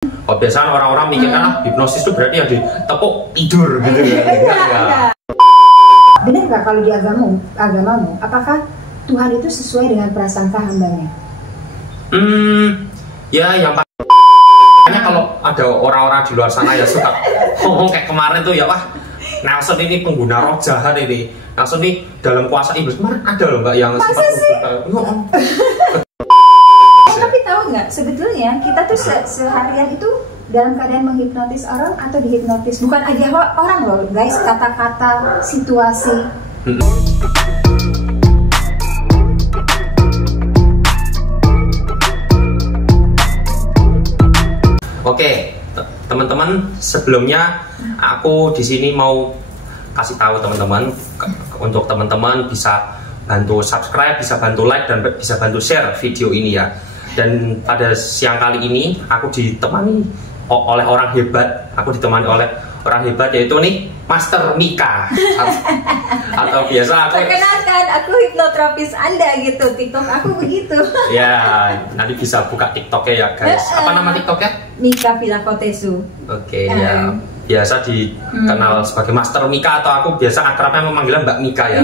Kalau biasanya orang-orang mikirkan hipnosis itu berarti yang ditepuk tidur gitu ya. Enggak. Benar nggak kalau di agamamu, apakah Tuhan itu sesuai dengan prasangka hambanya? Ya yang makanya kalau ada orang-orang di luar sana ya suka ngomong kayak kemarin tuh ya, wah Nelson ini pengguna roh jahat ini, Nelson ini dalam kuasa iblis. Kemarin ada loh mbak yang sempat tapi tahu nggak sebetulnya kita tuh seharian itu dalam keadaan menghipnotis orang atau dihipnotis, bukan aja orang loh guys, kata-kata, situasi. Oke, teman-teman, sebelumnya aku di sini mau kasih tahu teman-teman, untuk teman-teman bisa bantu subscribe, bisa bantu like, dan bisa bantu share video ini ya. Dan pada siang kali ini aku ditemani oleh orang hebat, yaitu nih Master Mika atau biasa aku perkenalkan, aku hipnoterapis Anda gitu, TikTok aku begitu. Ya, nanti bisa buka TikToknya ya guys. Apa nama TikToknya? Mika Vilakotesu. Oke, ya biasa dikenal sebagai Master Mika, atau aku biasa akrabnya memanggilnya Mbak Mika ya.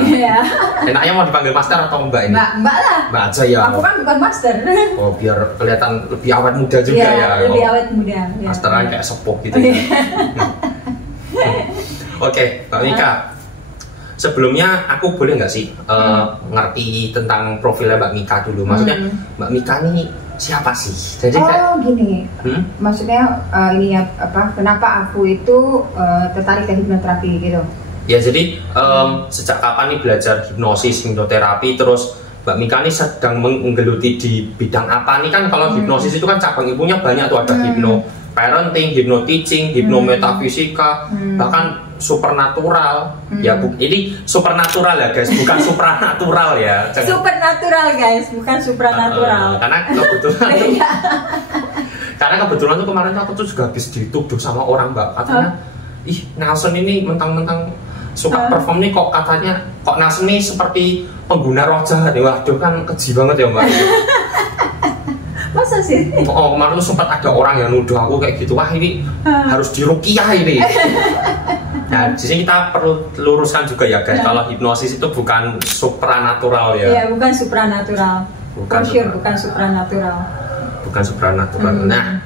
Enaknya mau dipanggil Master atau Mbak ini? Mbak lah. Mbak aja ya. Aku kan bukan Master. Oh, biar kelihatan lebih awet muda juga ya. Lebih awet muda. Master kan kayak sepuh gitu ya. Oke, Mbak Mika. Sebelumnya aku boleh nggak sih ngerti tentang profilnya Mbak Mika dulu? Maksudnya Mbak Mika ini siapa sih? Jadi gini, maksudnya ini ya kenapa aku itu tertarik ke hipnoterapi gitu? Ya jadi sejak kapan nih belajar hipnosis, hipnoterapi, terus Mbak Mika ini sedang menggeluti di bidang apa nih? Kan kalau hipnosis itu kan cabang ilmunya banyak tuh, ada hipno parenting, hipno teaching, hipno metafisika, bahkan supernatural. Ya ini supernatural ya guys, bukan supranatural ya. Supernatural guys, bukan supranatural. Karena kebetulan tuh kemarin tuh aku tuh juga habis dituduh sama orang mbak, katanya ih Nelson ini mentang-mentang suka perform nih kok katanya kok Nelson ini seperti pengguna roh jahat. Waduh kan keji banget ya mbak. Masa sih? Oh, kemarin tuh sempat ada orang yang nuduh aku kayak gitu, wah ini harus diruqyah ini. Nah, di sini kita perlu luruskan juga ya guys, kalau hipnosis itu bukan supranatural ya. Iya, bukan supranatural. Bukan supranatural. Bukan supranatural. Nah,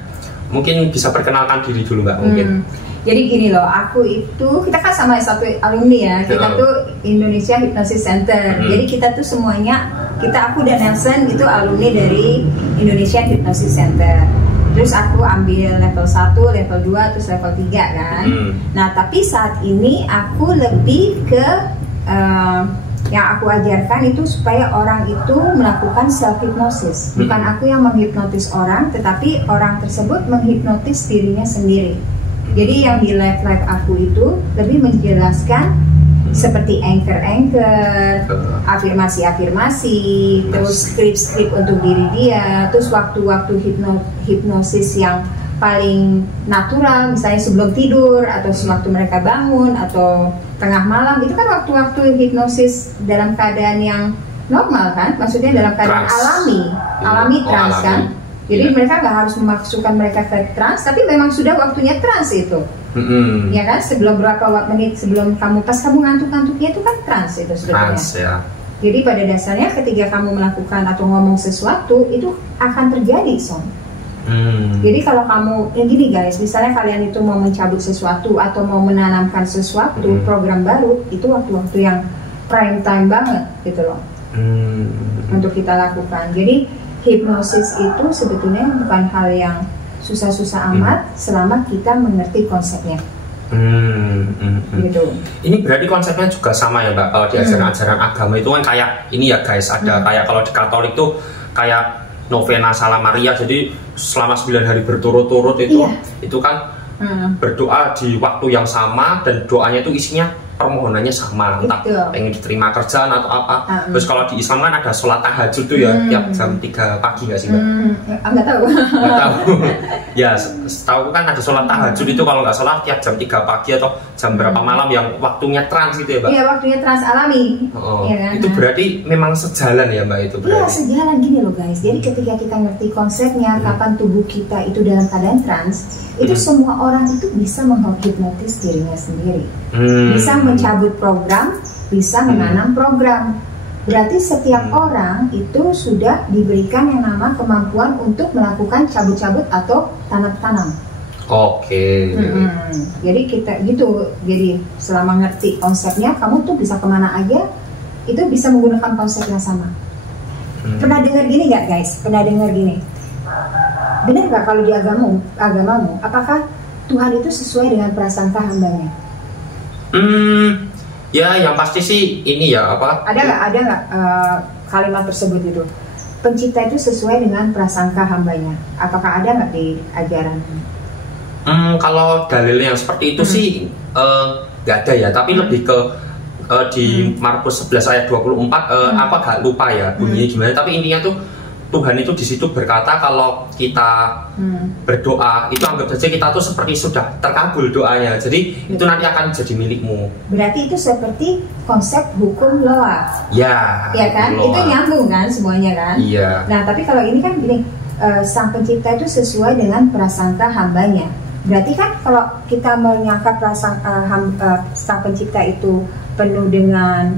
mungkin bisa perkenalkan diri dulu mbak mungkin. Jadi gini loh, aku itu, kita kan sama satu alumni ya, kita tuh Indonesia Hypnosis Center. Jadi kita tuh semuanya, aku dan Nelson itu alumni dari Indonesia Hypnosis Center. Terus aku ambil level 1, level 2, terus level 3 kan. Nah tapi saat ini aku lebih ke yang aku ajarkan itu supaya orang itu melakukan self-hypnosis. Bukan aku yang menghipnotis orang, tetapi orang tersebut menghipnotis dirinya sendiri. Jadi yang di live aku itu lebih menjelaskan seperti anchor, afirmasi-afirmasi, terus skrip-skrip untuk diri dia, terus waktu-waktu hipnosis yang paling natural, misalnya sebelum tidur atau sewaktu mereka bangun atau tengah malam, itu kan waktu-waktu hipnosis dalam keadaan yang normal kan, maksudnya dalam keadaan alami trans kan. Jadi mereka nggak harus memasukkan mereka ke trans, tapi memang sudah waktunya trans itu. Ya kan, sebelum berapa menit sebelum pas kamu ngantuk-ngantuknya itu kan trans itu sebenarnya. Trans ya. Jadi pada dasarnya ketika kamu melakukan atau ngomong sesuatu itu akan terjadi Jadi kalau kamu, yang gini guys, misalnya kalian itu mau mencabut sesuatu atau mau menanamkan sesuatu program baru, itu waktu-waktu yang prime time banget gitu loh untuk kita lakukan. Jadi hipnosis itu sebetulnya bukan hal yang susah-susah amat selama kita mengerti konsepnya. Gitu. Ini berarti konsepnya juga sama ya mbak, kalau di ajaran-ajaran agama itu kan kayak ini ya guys, ada kayak kalau di Katolik tuh kayak novena Salam Maria, jadi selama 9 hari berturut-turut itu kan berdoa di waktu yang sama, dan doanya itu isinya permohonannya sama, entah pengen diterima kerjaan atau apa. Terus kalau di Islam kan ada sholat tahajud tuh ya, tiap jam 3 pagi nggak sih Mbak? Nggak tahu. Nggak tahu. Ya, setahu kan ada sholat tahajud itu kalau nggak salah tiap jam 3 pagi atau jam berapa malam yang waktunya trans gitu ya Mbak? Iya, waktunya trans alami. Ya kan? Itu berarti memang sejalan ya Mbak itu berarti? Iya, sejalan gini loh guys. Jadi ketika kita ngerti konsepnya, kapan tubuh kita itu dalam keadaan trans, itu semua orang itu bisa menghipnotis dirinya sendiri, bisa mencabut program, bisa menanam program. Berarti setiap orang itu sudah diberikan yang nama kemampuan untuk melakukan cabut-cabut atau tanam-tanam. Oke. Jadi kita gitu. Jadi selama ngerti konsepnya, kamu tuh bisa kemana aja, itu bisa menggunakan konsep yang sama. Pernah dengar gini nggak guys? Pernah dengar gini? Benar nggak kalau di agamamu, apakah Tuhan itu sesuai dengan prasangka hambanya? Ya, yang pasti sih ini ya apa? Ada nggak kalimat tersebut itu? Pencipta itu sesuai dengan prasangka hambanya. Apakah ada nggak di ajaran? Kalau dalil yang seperti itu sih nggak ada ya, tapi lebih ke di Markus 11 ayat 24 apa gak lupa ya bunyinya gimana, tapi intinya tuh Tuhan itu di situ berkata kalau kita berdoa itu anggap saja kita tuh seperti sudah terkabul doanya, jadi itu nanti akan jadi milikmu. Berarti itu seperti konsep hukum loa. Ya kan? Loa. Itu nyambung kan semuanya kan? Iya. Nah tapi kalau ini kan gini, sang pencipta itu sesuai dengan prasangka hambanya. Berarti kan kalau kita menyangka sang pencipta itu penuh dengan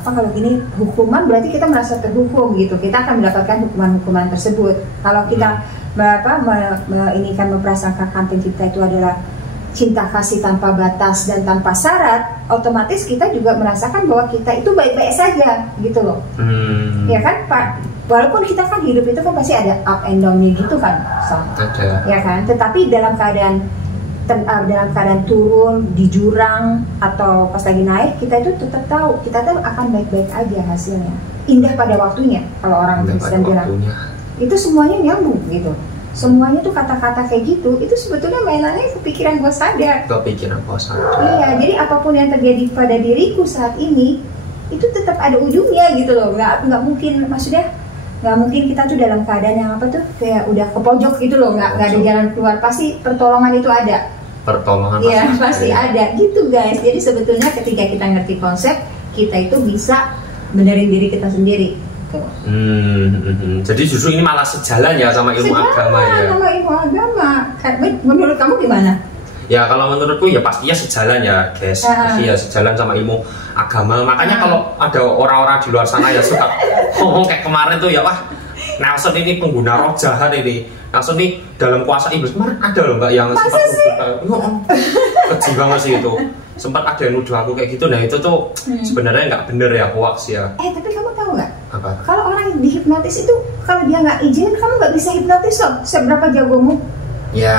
kalau gini hukuman, berarti kita merasa terhukum gitu. Kita akan mendapatkan hukuman-hukuman tersebut. Kalau kita memprasangkakan pencipta itu adalah cinta kasih tanpa batas dan tanpa syarat, otomatis kita juga merasakan bahwa kita itu baik-baik saja gitu loh. Ya kan Pak? Walaupun kita kan hidup itu kan pasti ada up and down-nya gitu kan, ya kan. Tetapi dalam keadaan turun di jurang atau pas lagi naik, kita itu tetap tahu kita tuh akan baik-baik aja hasilnya. Indah pada waktunya kalau orang Kristen bilang. Itu semuanya nyambung gitu. Semuanya tuh kata-kata kayak gitu, itu sebetulnya mainannya kepikiran gue sadar. Iya, jadi apapun yang terjadi pada diriku saat ini itu tetap ada ujungnya gitu loh. Nggak mungkin, maksudnya nggak mungkin kita tuh dalam keadaan yang apa tuh kayak udah ke pojok gitu loh, nggak ada jalan keluar. Pasti pertolongan itu ada. Iya, pasti ada gitu guys. Jadi sebetulnya ketika kita ngerti konsep, kita itu bisa benerin diri kita sendiri. Jadi justru ini malah sejalan ya sama ilmu agama ya. Sama ilmu agama. Menurut kamu gimana? Ya kalau menurutku ya pastinya sejalan ya guys. Pasti ya sejalan sama ilmu agama. Makanya kalau ada orang-orang di luar sana ya suka ngomong kayak kemarin tuh ya, wah Nelson ini pengguna roh jahat ini. Nelson ini dalam kuasa iblis. Kemarin ada loh mbak yang sempat keji banget sih itu. Sempat ada yang nuduh aku kayak gitu. Nah itu tuh sebenarnya nggak bener ya, hoax ya. Tapi kamu tahu nggak? Apa? Kalau orang dihipnotis itu kalau dia nggak izinin, kamu nggak bisa hipnotis loh. Seberapa jagomu? Ya.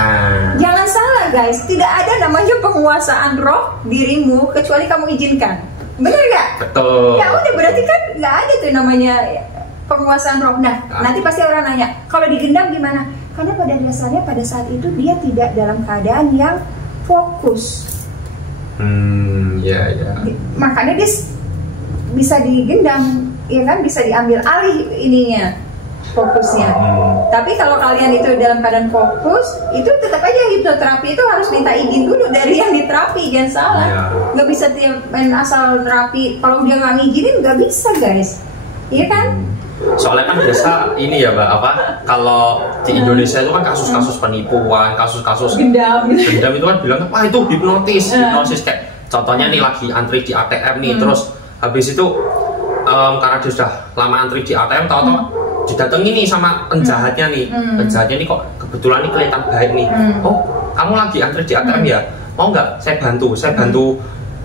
Jangan salah guys, tidak ada namanya penguasaan roh dirimu kecuali kamu izinkan. Bener nggak? Betul. Ya udah berarti kan nggak ada tuh namanya penguasaan roh. Nah, nanti pasti orang nanya, kalau digendam gimana? Karena pada dasarnya pada saat itu dia tidak dalam keadaan yang fokus. Ya. Makanya dia bisa digendam, ya kan? Bisa diambil alih ininya, fokusnya. Tapi kalau kalian itu dalam keadaan fokus, itu tetap aja hipnoterapi itu harus minta izin dulu dari yang diterapi, jangan salah. Nggak bisa dia main asal terapi. Kalau dia nggak ngizinin nggak bisa guys, iya kan? Soalnya kan biasa ini ya mbak, apa kalau di Indonesia itu kan kasus-kasus penipuan, kasus-kasus gendam itu kan bilang wah itu hipnotis kayak contohnya nih lagi antri di ATM nih, terus habis itu karena dia sudah lama antri di ATM, tahu-tahu didatangi nih sama penjahatnya nih, penjahatnya nih kok kebetulan nih kelihatan baik nih, oh kamu lagi antri di ATM ya, mau nggak saya bantu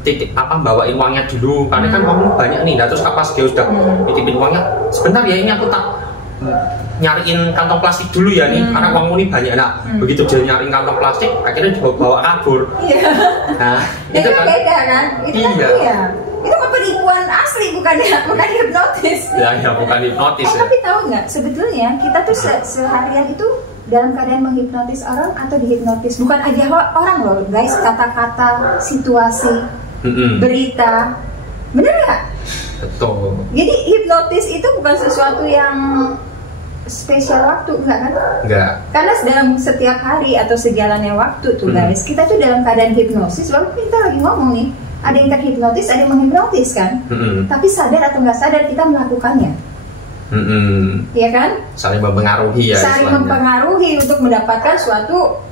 titik bawain uangnya dulu karena kan uangmu banyak nih. Nah terus pas dia sudah titipin uangnya, sebentar ya ini aku tak nyariin kantong plastik dulu ya nih karena uangmu ini banyak. Nah begitu dia nyariin kantong plastik akhirnya dibawa kabur. Nah itu kan beda kan, itu kan itu mah penipuan asli, bukan hipnotis. Ya bukan hipnotis ya. Tapi tahu nggak sebetulnya kita tuh seharian itu dalam keadaan menghipnotis orang atau dihipnotis. Bukan aja orang loh guys, kata-kata, situasi berita, bener nggak? Betul. Jadi hipnotis itu bukan sesuatu yang spesial waktu, enggak kan? Enggak. Karena dalam setiap hari atau sejalannya waktu tuh guys, kita tuh dalam keadaan hipnosis. Walaupun kita lagi ngomong nih, ada yang terhipnotis, ada yang menghipnotis kan? Tapi sadar atau nggak sadar kita melakukannya. Iya kan? Saling mempengaruhi ya. Saling mempengaruhi untuk mendapatkan suatu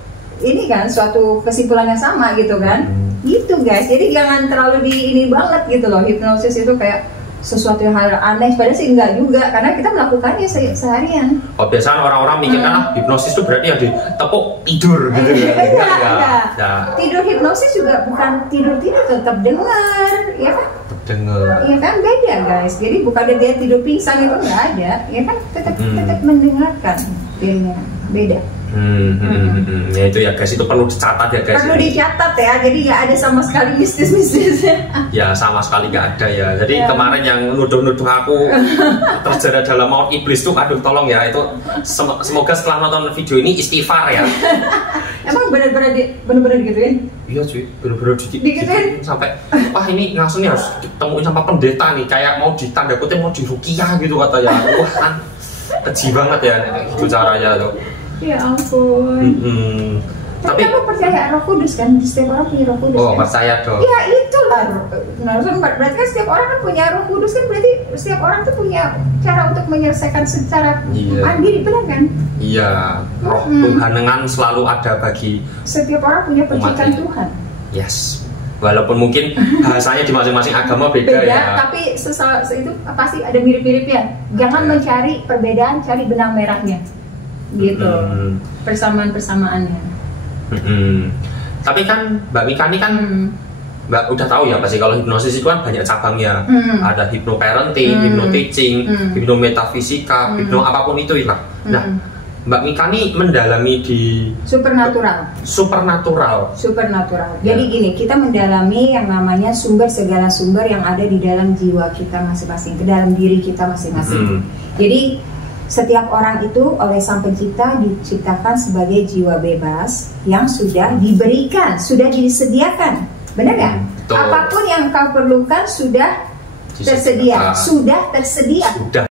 kesimpulan yang sama gitu kan? Gitu guys. Jadi jangan terlalu ini banget gitu loh. Hipnosis itu kayak sesuatu yang hal aneh, padahal sih enggak juga, karena kita melakukannya seharian. Oh, biasanya orang-orang mikir kan hipnosis itu berarti yang ditepuk tidur gitu ya. Enggak. Tidur hipnosis juga bukan tidur tetap dengar, ya kan? Tetap dengar. Iya kan, beda guys. Jadi bukan dia tidur pingsan itu enggak ada, ya kan? Tetap mendengarkan dirinya. Beda. Ya itu ya guys, itu perlu dicatat ya guys. Perlu dicatat ya, jadi nggak ada sama sekali mistis-mistisnya. Ya sama sekali nggak ada ya. Jadi kemarin yang nuduh-nuduh aku terjerat dalam maut iblis tuh, aduh tolong ya, itu semoga setelah nonton video ini istighfar ya. Emang bener-bener digituin? Iya cuy, bener-bener digituin sampai wah ini langsung nih harus ditemuin sama pendeta nih, kayak mau ditanda kutip mau diruqyah gitu katanya. Wah kan keji banget ya itu caranya tuh. Ya ampun. Tapi kamu percaya Roh Kudus kan? Setiap orang punya Roh Kudus. Oh, kan? percaya dong. Ya itulah. Nah, berarti kan setiap orang kan punya Roh Kudus kan, berarti setiap orang tuh punya cara untuk menyelesaikan secara mandiri, benar kan? Iya. Roh Tuhan dengan selalu ada bagi setiap orang punya percikan Tuhan. Yes. Walaupun mungkin bahasanya di masing-masing agama beda ya. Tapi itu pasti ada mirip-miripnya. Jangan mencari perbedaan, cari benang merahnya. Gitu. Persamaan-persamaannya. Tapi kan Mbak Mika ini kan Mbak udah tahu ya pasti kalau hipnosis itu kan banyak cabangnya. Ada hypnoparenting, hypnoteaching, hypnometafisika, hypno apapun itu lah. Nah, Mbak Mika ini mendalami di supernatural. Jadi gini, kita mendalami yang namanya segala sumber yang ada di dalam jiwa kita masing-masing, ke dalam diri kita masing-masing. Jadi setiap orang itu oleh Sang Pencipta diciptakan sebagai jiwa bebas yang sudah diberikan, sudah disediakan, benar nggak? Apapun yang kau perlukan sudah tersedia, sudah tersedia.